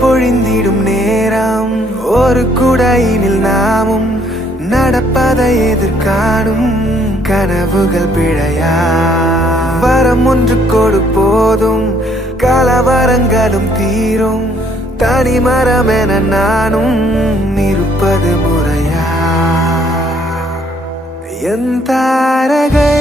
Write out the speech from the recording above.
பொழிந்திடும் நேரம் ஒரு குடையினில் நாமும் நடப்பதை எதிர்காணும் கனவுகள் பிழையா வரம் ஒன்று கொடு போதும் கலவரங்களும் தீரும் தனிமரம் என நானும் இருப்பது முறையா என் தாரகை